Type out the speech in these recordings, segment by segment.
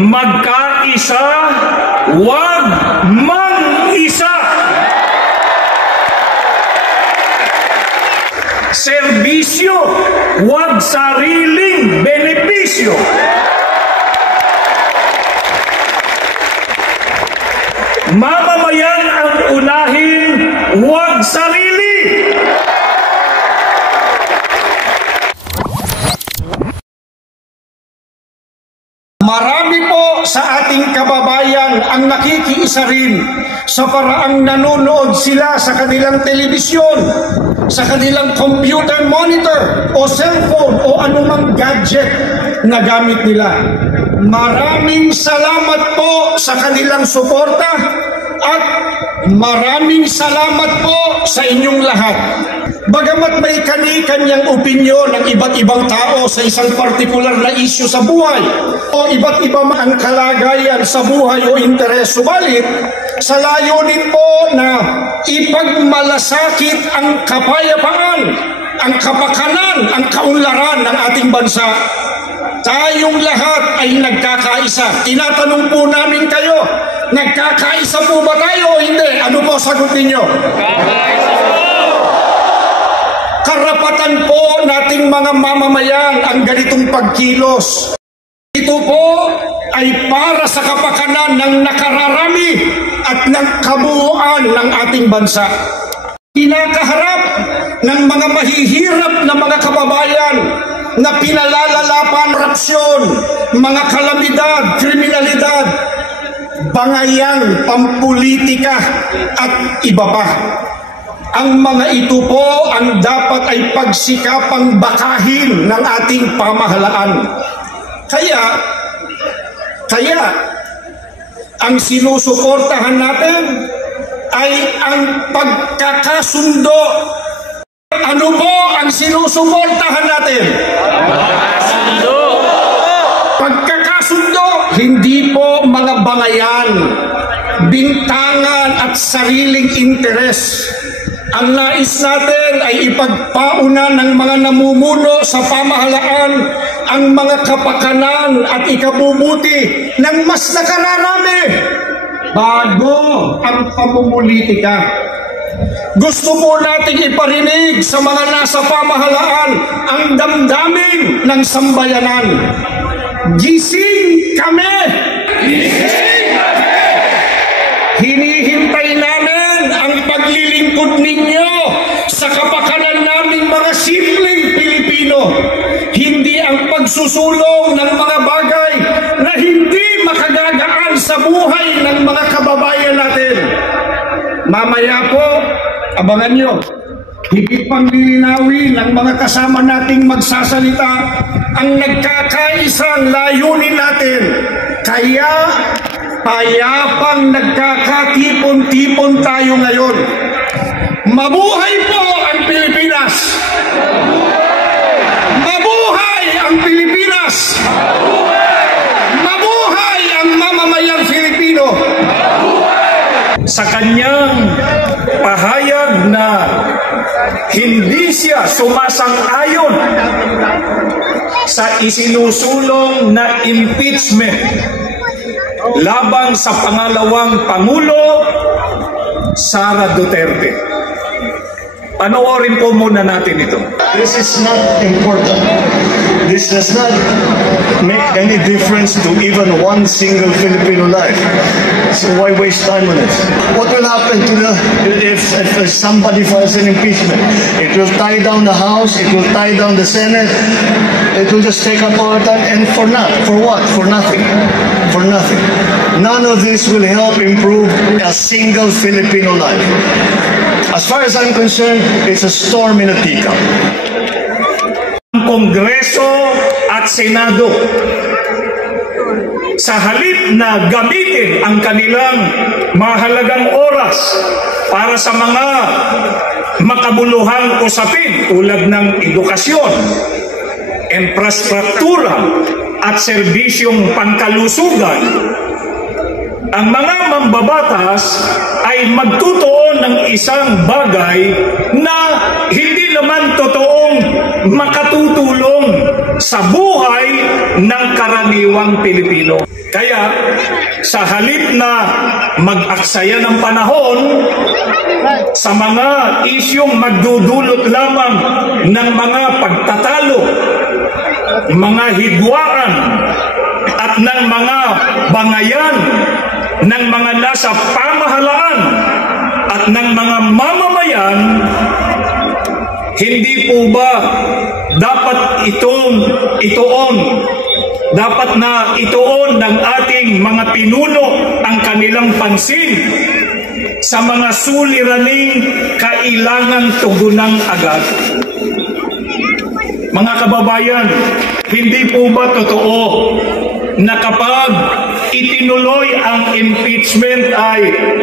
magkaisa, wag mang-isa. Serbisyo, wag sariling benepisyo. Mamamayan ang unahin, wag sarili. Marami po sa ating kababayan ang nakikiisa rin sa paraang nanonood sila sa kanilang telebisyon, sa kanilang computer monitor o cellphone o anumang gadget na gamit nila. Maraming salamat po sa kanilang suporta at maraming salamat po sa inyong lahat. Bagamat may kani-kanyang opinyon ng iba't ibang tao sa isang partikular na isyu sa buhay o iba't iba ang kalagayan sa buhay o interes, subalit sa layunin po na ipagmalasakit ang kapayapaan, ang kapakanan, ang kaunlaran ng ating bansa, tayong lahat ay nagkakaisa. Tinatanong po namin kayo, nagkakaisa po ba tayo o hindi? Ano po sagot ninyo? Nagkakaisa po! Karapatan po nating mga mamamayan ang ganitong pagkilos. Ito po ay para sa kapakanan ng nakararami at ng kabuuan ng ating bansa. Kinakaharap ng mga mahihirap na mga kababayan na pinalalalapan, korupsyon, mga kalamidad, kriminalidad, bangayang pampolitika at iba pa. Ang mga ito po ang dapat ay pagsikapang bakahin ng ating pamahalaan. Kaya ang sinusuportahan natin ay ang pagkakasundo. Ano po ang sinusuportahan natin? Pagkakasundo. Pagkakasundo, hindi po mga bangayan, bintangan at sariling interes. Ang nais natin ay ipagpauna ng mga namumuno sa pamahalaan ang mga kapakanan at ikabubuti ng mas nakararami bago ang pamumulitika. Gusto po nating iparinig sa mga nasa pamahalaan ang damdamin ng sambayanan. Gising kami! Gising kami! Hinihintay namin ang paglilingkod ninyo sa kapakanan naming mga simpleng Pilipino. Hindi ang pagsusulong ng mga bagay na hindi makagagaan sa buhay ng mga kababayan natin. Mamaya po, abangan nyo, higit pang lilinawin ng mga kasama nating magsasalita ang nagkakaisang layunin natin. Kaya payapang nagkakatipon-tipon tayo ngayon. Mabuhay po ang Pilipinas! Mabuhay ang Pilipinas! Mabuhay ang mamamayang Filipino! Sa kanyang pahayag na hindi siya sumasang-ayon sa isinusulong na impeachment laban sa pangalawang Pangulo, Sara Duterte. Panoorin po muna natin ito. This is not important. This does not make any difference to even one single Filipino life. So why waste time on it? What will happen to if somebody files an impeachment? It will tie down the House, it will tie down the Senate, it will just take up our time, and for what? For nothing. For nothing. None of this will help improve a single Filipino life. As far as I'm concerned, it's a storm in a teacup. Ang Kongreso at Senado, sa halip na gamitin ang kanilang mahalagang oras para sa mga makabuluhang usapin tulad ng edukasyon, infrastruktura at serbisyong pangkalusugan, ang mga mambabatas ay magtutuon ng isang bagay na hindi naman totoong makatutulong sa buhay ng karaniwang Pilipino. Kaya sa halip na mag-aksaya ng panahon sa mga isyong magdudulot lamang ng mga pagtatalo, mga hidwaan at ng mga bangayan ng mga nasa pamahalaan at ng mga mamamayan, hindi po ba dapat dapat na ituon ng ating mga pinuno ang kanilang pansin sa mga suliraning kailangang tugunan agad? Mga kababayan, hindi po ba totoo na kapag itinuloy ang impeachment ay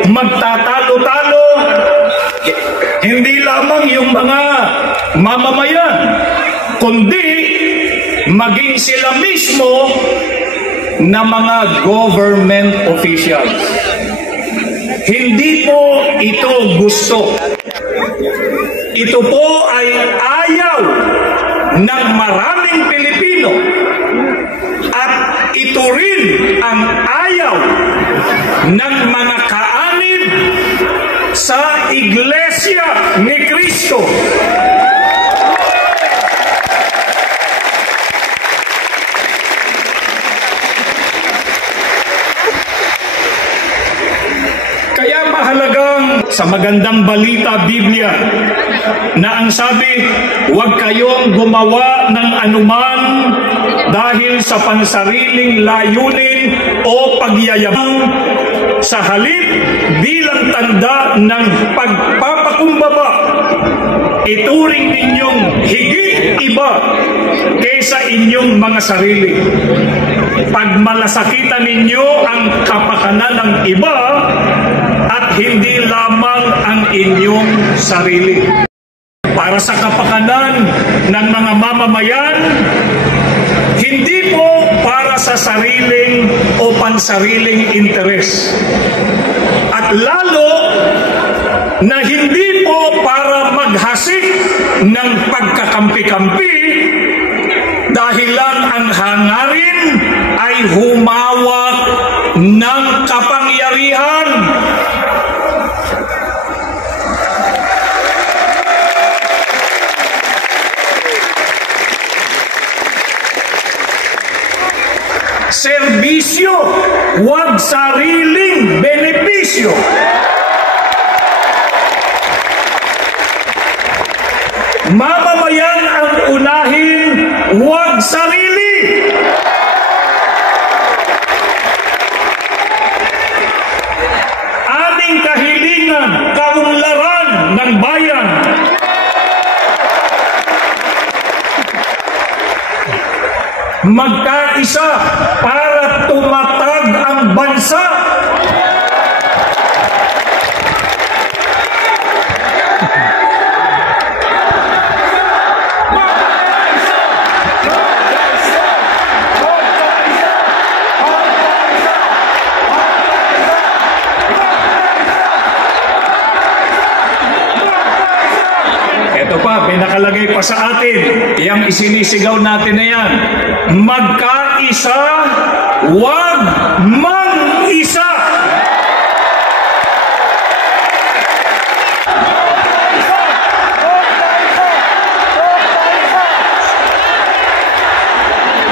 magtatalo-talo hindi lamang yung mga mamamayan, kundi maging sila mismo na mga government officials? Hindi po ito gusto. Ito po ay ayaw ng maraming Pilipino at ito rin ang ayaw ng mga kaanib sa Iglesia ni Cristo. Kaya mahalagang sa magandang balita Biblia na ang sabi, huwag kayong gumawa ng anuman dahil sa pansariling layunin o pagyayabang, sa halip bilang tanda ng pagpapakumbaba, ituring ninyong higit iba kaysa inyong mga sarili. Pagmalasakitan ninyo ang kapakanan ng iba at hindi lamang ang inyong sarili. Para sa kapakanan ng mga mamamayan, hindi po para sa sariling o pansariling interes. At lalo na hindi po para maghasik ng pagkakampi-kampi, dahilan ang hangarin ay humawak ng kapangyarihan. Serbisyo, huwag sariling benepisyo. Mamamayan ang unahin, huwag sarili. Ating kahilingan, kaunlaran ng bayan. Magkaisa para tumatag ang bansa. Ito pa, may nakalagay pa sa atin, yung isinisigaw natin na yan. Magkaisa, wag mang-isa.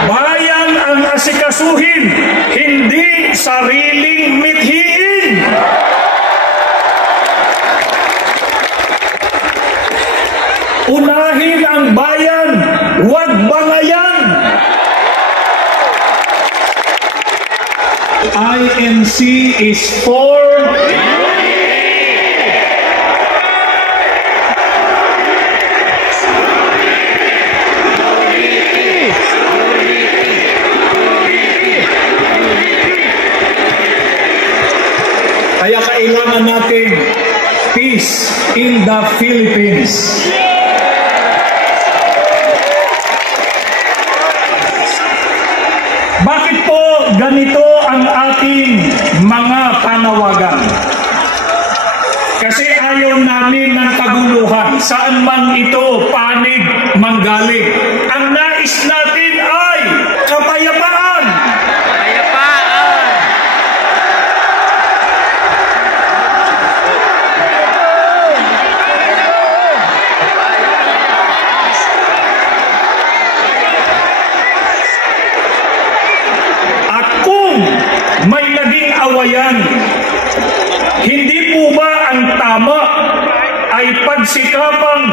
Bayan ang asikasuhin, hindi sariling mithiin. Unahin ang bayan, wag bangayan. INC is for kaya kailangan natin peace in the Philippines. Bakit po ganito ang ating mga panawagan? Kasi ayaw namin ng kaguluhan, saan man ito panig manggaling. Ang nais natin pag-awayan. Hindi po ba ang tama ay pagsikapang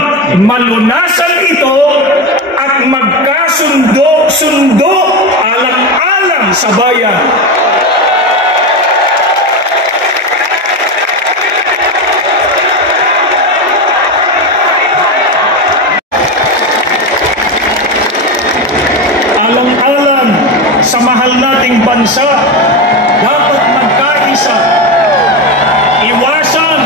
malunasan ito at magkasundo-sundo alang-alang sa bayan? Alang-alang sa mahal nating bansa, dapat magkaisa. Iwasan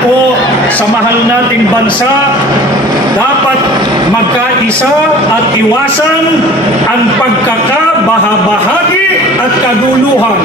po sa mahal nating bansa, dapat magkaisa at iwasan ang pagkakabahabahagi at kaguluhan.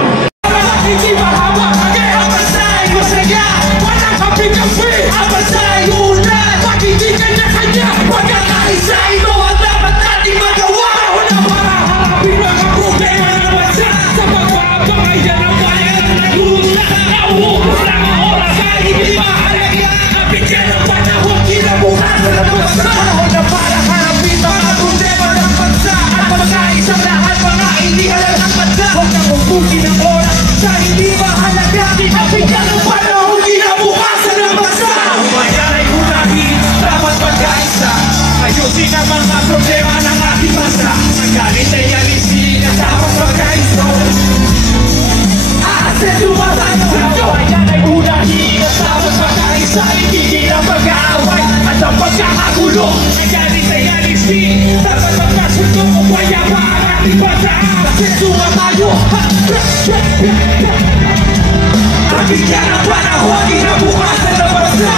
Ayusin ang mga problema ng ating bansa. Magalit ay alisin at dapat magkaisa. Aasin lumasan tayo. Ayan ay unahin at dapat magkaisa. Igigil ang pag-aaway at ang pagkakagulo. Magalit ay alisin, dapat magkasundo. Kaya pa ang ating bansa. Aasin tayo. Pagigyan ang panahon, inabukasan ng bansa.